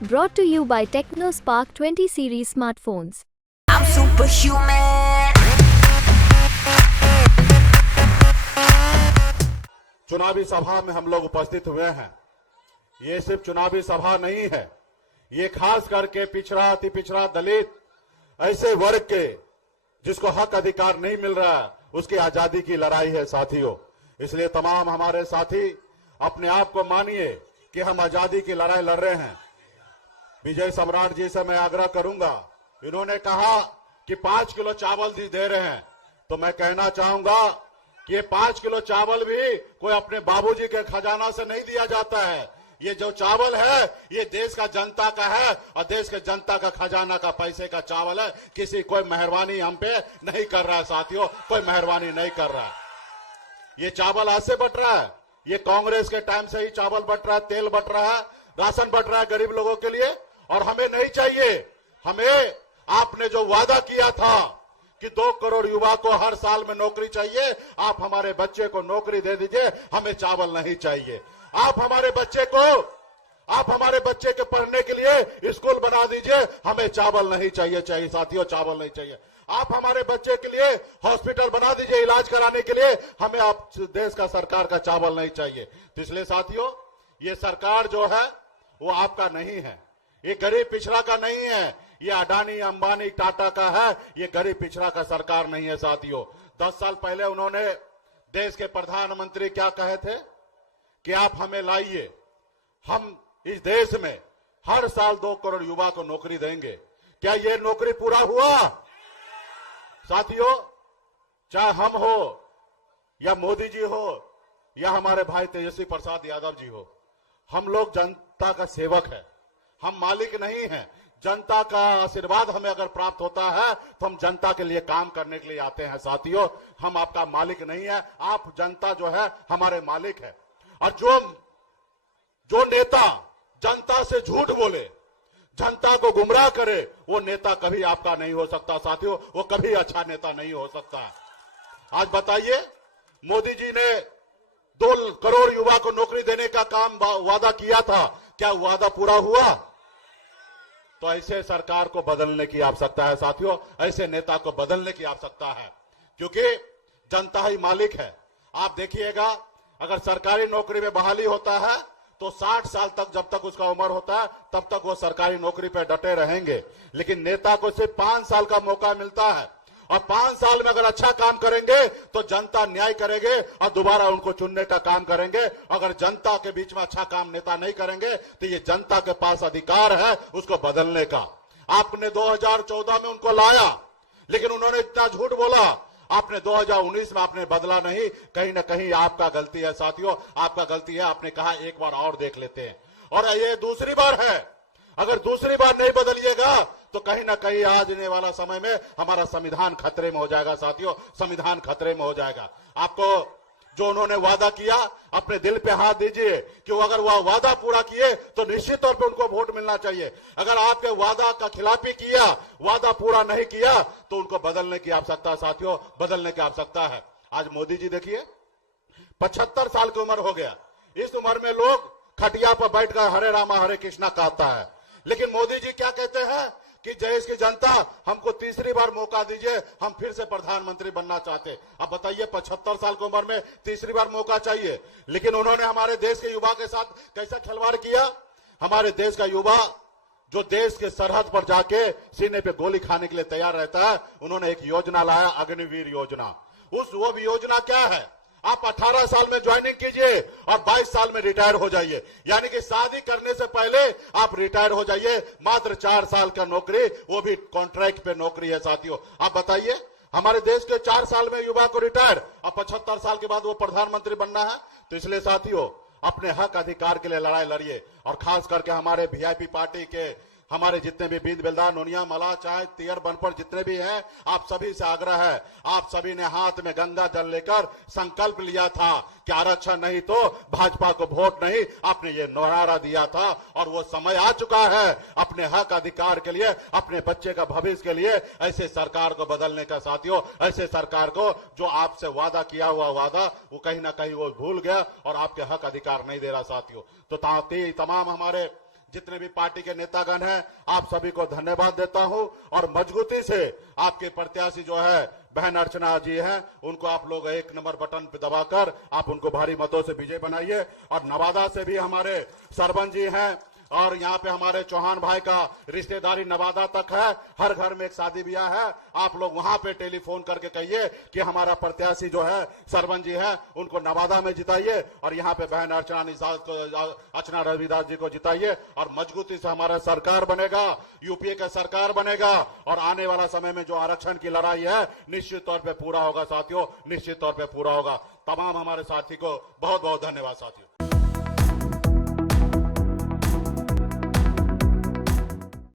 Brought to you by TechnoSpark 20 series smartphones. I'm superhuman. चुनावी सभा में हम लोग उपस्थित हुए हैं। ये सिर्फ चुनावी सभा नहीं है, ये खास करके पिछड़ा, अति पिछड़ा, दलित, ऐसे वर्ग के जिसको हक अधिकार नहीं मिल रहा है, उसकी आजादी की लड़ाई है साथियों। इसलिए तमाम हमारे साथी अपने आप को मानिए कि हम आजादी की लड़ाई लड़ रहे हैं। विजय सम्राट जी से मैं आग्रह करूंगा, इन्होंने कहा कि 5 किलो चावल दे रहे हैं, तो मैं कहना चाहूंगा कि ये 5 किलो चावल भी कोई अपने बाबूजी के खजाना से नहीं दिया जाता है। ये जो चावल है ये देश का जनता का है और देश के जनता का खजाना का पैसे का चावल है। किसी कोई मेहरबानी हम पे नहीं कर रहा है साथियों, कोई मेहरबानी नहीं कर रहा है। ये चावल ऐसे बट रहा है, ये कांग्रेस के टाइम से ही चावल बट रहा है, तेल बट रहा है, राशन बट रहा है गरीब लोगों के लिए, और हमें नहीं चाहिए। हमें आपने जो वादा किया था कि 2 करोड़ युवा को हर साल में नौकरी चाहिए, आप हमारे बच्चे को नौकरी दे दीजिए, हमें चावल नहीं चाहिए। आप हमारे बच्चे के पढ़ने के लिए स्कूल बना दीजिए, हमें चावल नहीं चाहिए साथियों, चावल नहीं चाहिए। आप हमारे बच्चे के लिए हॉस्पिटल बना दीजिए इलाज कराने के लिए, हमें आप देश का सरकार का चावल नहीं चाहिए। तो इसलिए साथियों, ये सरकार जो है वो आपका नहीं है, ये गरीब पिछड़ा का नहीं है, ये अडानी अंबानी टाटा का है, ये गरीब पिछड़ा का सरकार नहीं है साथियों। 10 साल पहले उन्होंने देश के प्रधानमंत्री क्या कहे थे कि आप हमें लाइए, हम इस देश में हर साल 2 करोड़ युवा को नौकरी देंगे। क्या ये नौकरी पूरा हुआ साथियों? चाहे हम हो या मोदी जी हो या हमारे भाई तेजस्वी प्रसाद यादव जी हो, हम लोग जनता का सेवक है, हम मालिक नहीं हैं। जनता का आशीर्वाद हमें अगर प्राप्त होता है तो हम जनता के लिए काम करने के लिए आते हैं साथियों, हम आपका मालिक नहीं है। आप जनता जो है हमारे मालिक है। और जो नेता जनता से झूठ बोले, जनता को गुमराह करे, वो नेता कभी आपका नहीं हो सकता साथियों, वो कभी अच्छा नेता नहीं हो सकता। आज बताइए, मोदी जी ने 2 करोड़ युवा को नौकरी देने का काम वादा किया था, क्या वादा पूरा हुआ? तो ऐसे सरकार को बदलने की आवश्यकता है साथियों, ऐसे नेता को बदलने की आवश्यकता है, क्योंकि जनता ही मालिक है। आप देखिएगा, अगर सरकारी नौकरी में बहाली होता है तो 60 साल तक, जब तक उसका उम्र होता है तब तक वो सरकारी नौकरी पे डटे रहेंगे। लेकिन नेता को सिर्फ 5 साल का मौका मिलता है, और 5 साल में अगर अच्छा काम करेंगे तो जनता न्याय करेंगे और दोबारा उनको चुनने का काम करेंगे। अगर जनता के बीच में अच्छा काम नेता नहीं करेंगे तो ये जनता के पास अधिकार है उसको बदलने का। आपने 2014 में उनको लाया, लेकिन उन्होंने इतना झूठ बोला। आपने 2019 में आपने बदला नहीं, कहीं ना कहीं आपका गलती है साथियों, आपका गलती है। आपने कहा एक बार और देख लेते हैं, और ये दूसरी बार है। अगर दूसरी बार नहीं बदलिएगा तो कहीं ना कहीं आने वाला समय में हमारा संविधान खतरे में हो जाएगा साथियों, संविधान खतरे में हो जाएगा। आपको जो उन्होंने वादा किया, अपने दिल पे हाथ दीजिए कि वो अगर वह वादा पूरा किए तो निश्चित तौर पे उनको वोट मिलना चाहिए। अगर आपके वादा का खिलाफी किया, वादा पूरा नहीं किया, तो उनको बदलने की आवश्यकता साथियों, बदलने की आवश्यकता है। आज मोदी जी देखिए, 75 साल की उम्र हो गया, इस उम्र में लोग खटिया पर बैठकर हरे रामा हरे कृष्णा कहता है, लेकिन मोदी जी क्या कहते हैं कि देश की जनता हमको तीसरी बार मौका दीजिए, हम फिर से प्रधानमंत्री बनना चाहते। अब बताइए, 75 साल की उम्र में तीसरी बार मौका चाहिए, लेकिन उन्होंने हमारे देश के युवा के साथ कैसा खिलवाड़ किया। हमारे देश का युवा जो देश के सरहद पर जाके सीने पे गोली खाने के लिए तैयार रहता है, उन्होंने एक योजना लाया, अग्निवीर योजना। वो भी योजना क्या है, आप 18 साल में ज्वाइनिंग कीजिए और 22 साल में रिटायर हो जाइए, यानी कि शादी करने से पहले आप रिटायर हो जाइए। मात्र 4 साल का नौकरी, वो भी कॉन्ट्रैक्ट पे नौकरी है साथियों। आप बताइए, हमारे देश के 4 साल में युवा को रिटायर और 75 साल के बाद वो प्रधानमंत्री बनना है। तो इसलिए साथियों, अपने हक अधिकार के लिए लड़ाई लड़िए, और खास करके हमारे वीआईपी पार्टी के हमारे जितने भी बींद बेलदार, नोनिया, मला, चाय, तियर, बनपर जितने भी हैं, आप सभी से आग्रह है, आप सभी ने हाथ में गंगा जल लेकर संकल्प लिया था कि आरक्षण नहीं तो भाजपा को वोट नहीं, आपने ये नारा दिया था। और वो समय आ चुका है अपने हक अधिकार के लिए, अपने बच्चे का भविष्य के लिए ऐसे सरकार को बदलने का साथियों। ऐसे सरकार को जो आपसे वादा किया हुआ वादा वो कहीं ना कहीं वो भूल गया और आपके हक अधिकार नहीं दे रहा साथियों। तो तमाम हमारे जितने भी पार्टी के नेतागण हैं, आप सभी को धन्यवाद देता हूं और मजबूती से आपके प्रत्याशी जो है बहन अर्चना जी हैं, उनको आप लोग 1 नंबर बटन पे दबाकर आप उनको भारी मतों से विजय बनाइए। और नवादा से भी हमारे सरपंच जी हैं और यहाँ पे हमारे चौहान भाई का रिश्तेदारी नवादा तक है, हर घर में एक शादी ब्याह है। आप लोग वहां पे टेलीफोन करके कहिए कि हमारा प्रत्याशी जो है सरपंच जी है, उनको नवादा में जिताइए और यहाँ पे बहन अर्चना रविदास जी को जिताइए और मजबूती से हमारा सरकार बनेगा, यूपीए का सरकार बनेगा और आने वाला समय में जो आरक्षण की लड़ाई है निश्चित तौर पर पूरा होगा साथियों, निश्चित तौर पर पूरा होगा। तमाम हमारे साथी को बहुत बहुत धन्यवाद साथियों।